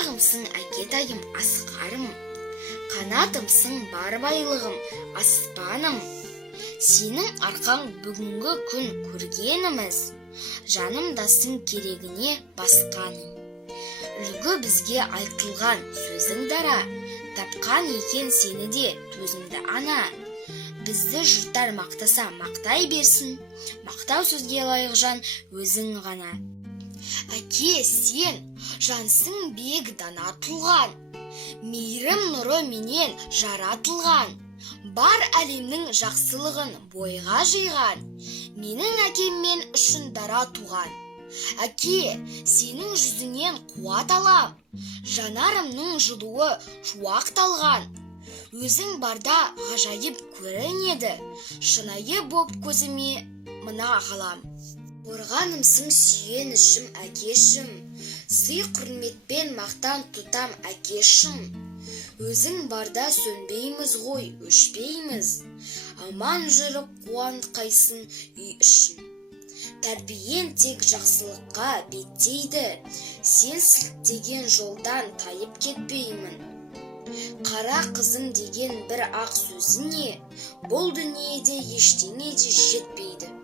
Құлағымсың әкетайым асқарым, қанатымсың бар байлығым, аспаным. Сенің арқаң бүгінгі күн көргеніміз, жанымдасың керегіне басқаның. Үлгі бізге айтылған сөзің дара, тапқан екен сені де төзімді ана. Бізді жұрттар мақтаса мақтай берсін, мақтау сөзге лайық жан өзің ғана. Әке, сен жансың биік дана туған, мейірім нұры менен жаратылған. Бар әлемнің жақсылығын бойға жиған, менің әкем мен үшін дара туған. Әке, сенің жүзінен қуат алам, жанарымның жылуы шуақталған. Өзің барда ғажайып көрінеді, шынайы боп көзіме мына ғалам. Қорғанымсың сүйенішім әкешім, сый құрметпен мақтан тұтам әкешім. Өзің барда сөнбейміз ғой, өшпейміз, аман жүріп қуанқайсың үй үшін. Тәрбиен тек жақсылыққа беттейді, сен сілтеген жолдан тайып кетпеймін. Қара қызым деген бір ақ сөзіне бұл дүниеде ештеңе де жетпейді.